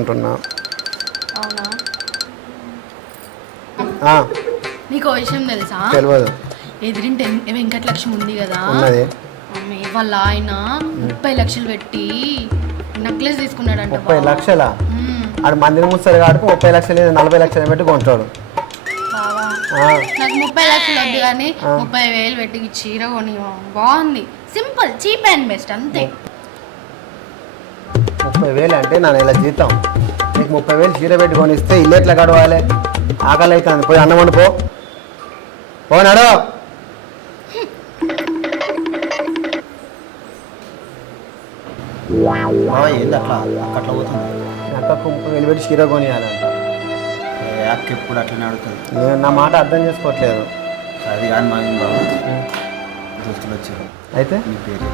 చేసుకుంటున్నా. నీకు విషయం తెలుసా? తెలియదు ఎదిరింటి వెంకటలక్ష్మి ఉంది కదా? ఉన్నది. వాళ్ళ ఆయన ముప్పై లక్షలు పెట్టి నెక్లెస్ తీసుకున్నాడంట ముప్పై బావ. లక్షల. ఆడు మందిని ముస్తారు కాబట్టి ముప్పై లక్షలు నలభై లక్షలు పెట్టి కొంటాడు. నాకు ముప్పై లక్షలు వద్దు కానీ ముప్పై వేలు పెట్టి చీర కొని బాగుంది. సింపుల్ చీప్ అండ్ బెస్ట్ అంతే. ముప్పై వేలు అంటే నా నెల జీతం. నీకు ముప్పై వేలు చీర పెట్టి కొనిస్తే ఇల్లు ఎట్లా గడవాలి? ఆకలి అవుతుంది. పోయి అన్నం వండు పో పోనాడు ఏంది అట్లా? అట్లా పోతుంది. అక్కకు ముప్పై వేలు పెట్టి చీర కొనియాలంట అక్క ఎప్పుడు అట్లనే అడుగుతుంది? నేను నా మాట అర్థం చేసుకోవట్లేదు. అది కానీ మా దోస్తులు వచ్చారు. అయితే? నీ పేరు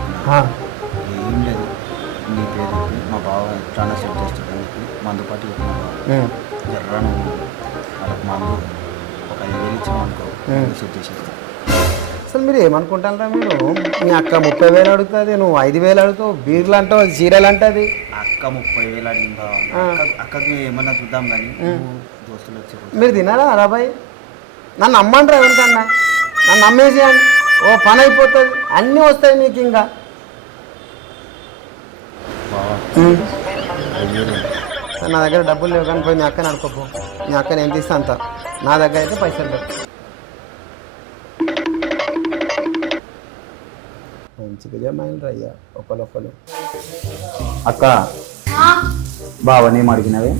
నీ పేరు మా బావ ఎట్లా సెట్ చేస్తాడు. మందు పాటు ఎర్రను వాళ్ళకి మందు ఒక ఐదు వేలు ఇచ్చాం అనుకో ఉమ్. సెట్ అసలు మీరు ఏమనుకుంటారా మీరు? మీ అక్క ముప్పై వేలు అడుగుతుంది నువ్వు ఐదు వేలు అడుగుతావు బీర్లు అంటావు చీరలు అంటది అక్క ముప్పై వేలు అడిగింది అక్కకి ఏమన్నా చూద్దాం కానీ దోస్తులు వచ్చారు మీరు తినారా రాబాయ్? నన్ను నమ్మంటారా ఎవరికన్నా? నన్ను నమ్మేసేయండి ఓ పని అయిపోతుంది. అన్నీ వస్తాయి మీకు ఇంకా. నా దగ్గర డబ్బులు లేవు కానీ పోయి మీ అక్కని అనుకోకు మీ అక్కని ఎంత ఇస్తా అంత? నా దగ్గర అయితే పైసలు లేవు. మంచిగా జమైండ్రు అయ్యా ఒకరొకరు అక్క బావని అడిగినవి?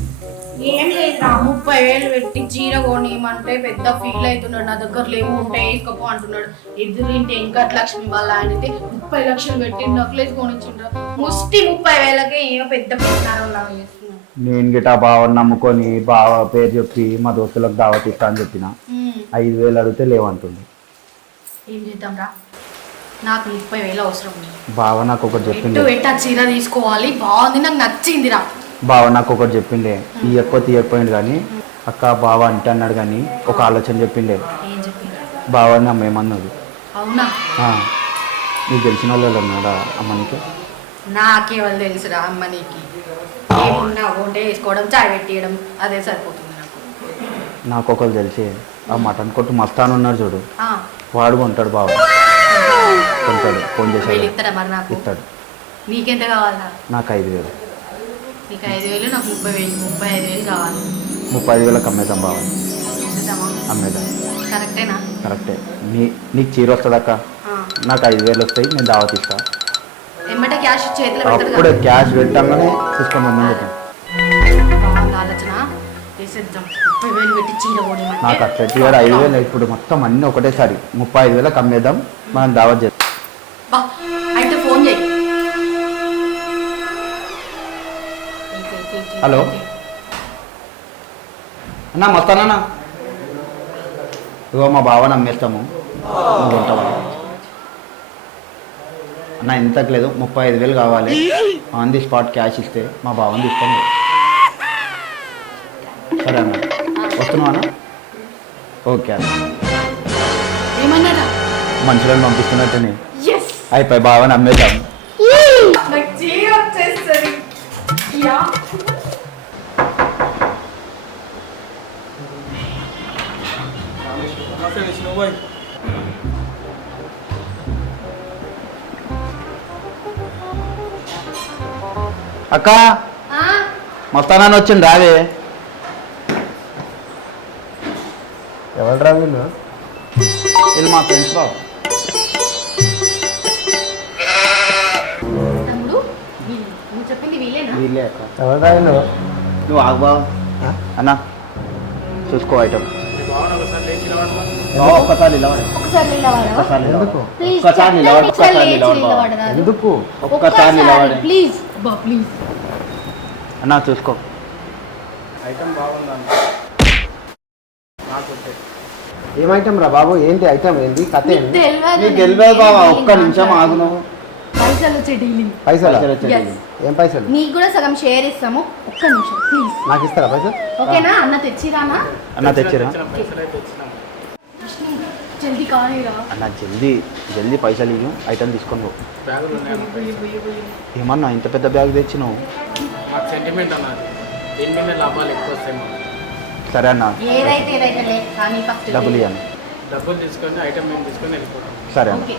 ఏం లేదురా ముప్పై వేలు పెట్టి చీర కొనియమంటే పెద్ద ఫీల్ అవుతున్నాడు. నా దగ్గర లేవు ఉంటే వేసుకోపో అంటున్నాడు. ఎదురింటి వెంకట లక్ష్మి వాళ్ళ ఆయన అయితే ముప్పై లక్షలు పెట్టి నక్లెస్ కొనిచ్చిండ్రు. ముష్టి ముప్పై వేలకే ఏమో పెద్ద పెట్టినారు నేను గిటా బావని నమ్ముకొని బావ పేరు చెప్పి మా దోస్తులకు దావత్ ఇస్తా అని చెప్పిన. ఐదు వేలు అడిగితే లేవంటుంది ఏం చేద్దాం రా? నాకు ముప్పై వేలు అవసరం బావ నాకు ఒకటి చెప్పిండే. పెట్టి చీర తీసుకోవాలి. బాగుంది నాకు నచ్చిందిరా. బావ నాకు ఒకటి చెప్పిండే తీయకపోతే తీయకపోయింది కానీ అక్క బావ అంటే అన్నాడు కానీ ఒక ఆలోచన చెప్పిండే. ఏం చెప్పింది బావని అమ్మేమన్నది అవునా? ఆ, నీకు తెలిసిన వాళ్ళు ఉన్నాడా అమ్మనికి? నాకే వాళ్ళు తెలుసురా అమ్మ నీకు ఏమున్నా ఒకటే వేసుకోవడం చాయ్ పెట్టియడం అదే సరిపోతుంది నాకు. ఒకరు తెలిసి ఆ మటన్ కొట్టు మస్తాన్ ఉన్నాడు చూడు. వాడు కొంటాడు బావ. కొంటాడు ఫోన్ చేశాడు. నాకు? ఇస్తాడు. నీకెంత కావాలా? నాకు ఐదు వేలు. నీకు ఐదు వేలు నాకు ముప్పై వేలు ముప్పై ఐదు వేలు కావాలి. ముప్పై ఐదు వేలకు అమ్మేద్దాం బావ? అమ్మేద్దాం. కరెక్టేనా? కరెక్టే. నీ నీకు చీర వస్తుందక్క. నాకు ఐదు వేలు వస్తాయి నేను దావత్ ఇస్తా ఎమ్మటే క్యాష్ చేతిలో అప్పుడే క్యాష్ పెట్టంగానే తీసుకొని ముందు బాగుంది ఆలోచన. వేసేద్దాం ముప్పై వేలు పెట్టి చీర నాకు అట్లా ఐదు వేలు ఇప్పుడు మొత్తం అన్ని ఒకటేసారి. ముప్పై ఐదు వేలకు అమ్మేద్దాం. మనం దావత్ చేద్దాం. హలో. అన్నా మొత్తానన్నా? ఇగో మా బావని అమ్మేస్తాము నువ్వు ఉంటావా? అన్న ఇంతకు లేదు. ముప్పై ఐదు వేలు కావాలి. ఆన్ ది స్పాట్ క్యాష్ ఇస్తే మా బావని తీసుకోండి సరే అన్న. వస్తున్నావా అన్న? ఓకే అన్న. మనుషులను పంపిస్తున్నట్టనే. అయిపోయి బావని అమ్మేద్దాం అక్క ఆ, మొత్తానని వచ్చింది రావే ఎవరు రా వీళ్ళు? వీళ్ళు మా ఫ్రెండ్స్ వీళ్ళు- అక్క ఎవరు రా వీళ్ళు నువ్వు ఆగు బావ. ఆ? అన్న చూసుకో ఐటమ్ ఒక్కసారి. ఎందుకు? ప్లీజ్ ఒక్కసారి. Please please. అన్న చూసుకో. ఏం ఐటమ్ రా బాబు? ఏంటి ఐటమ్ ఏంది? కథ నీకు తెలియదు బావ ఒక్క నిమిషం ఆగు నువ్వు పైసలు వచ్చే డీలింగ్ పైసలు? పైసలు వచ్చే Yes. డీలింగ్. ఏం పైసలు? నీకు కూడా సగం షేర్ ఇస్తాము. ఒక్క నిమిషం ప్లీజ్ నాకు ఇస్తారా పైసలు? ఓకేనా? అన్న తెచ్చిరానా? అన్న తెచ్చిరా? జల్దీ కానీరా. అన్న జల్దీ జల్దీ పైసలు ఇవ్వు ఐటమ్ తీసుకొని పో. ఏమన్నా ఇంత పెద్ద బ్యాగ్ తెచ్చినావు? మాకు సెంటిమెంట్ అన్నది దీని మీద లాభాలు ఎక్కువ వస్తాయి మాకు. సరే అన్న. ఏదైతే ఏదైతే లే కానీ ఫస్ట్ డబ్బులు ఇవ్వను డబ్బులు తీసుకొని ఐటమ్ మేము తీసుకొని వెళ్ళిపోతాం. సరే అన్న. ఓకే.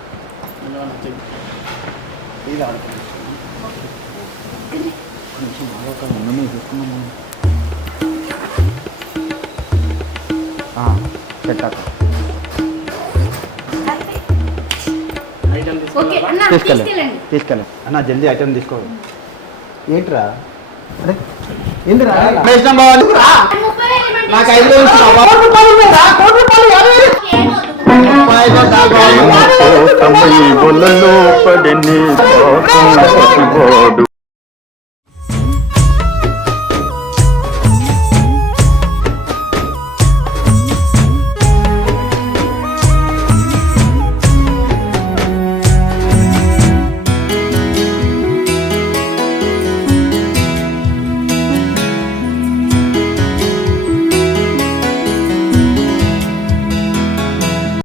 అన్న తీసుకెళ్ళండి తీసుకెళ్ళండి. అన్న జల్దీ ఐటమ్ తీసుకో. ఏంట్రా? అరే. నాకు ఐదు వేలు ఇస్తున్నావా? ఏమొద్దు. తొంభై బొల్లలో పడని పాపం పసిబోడు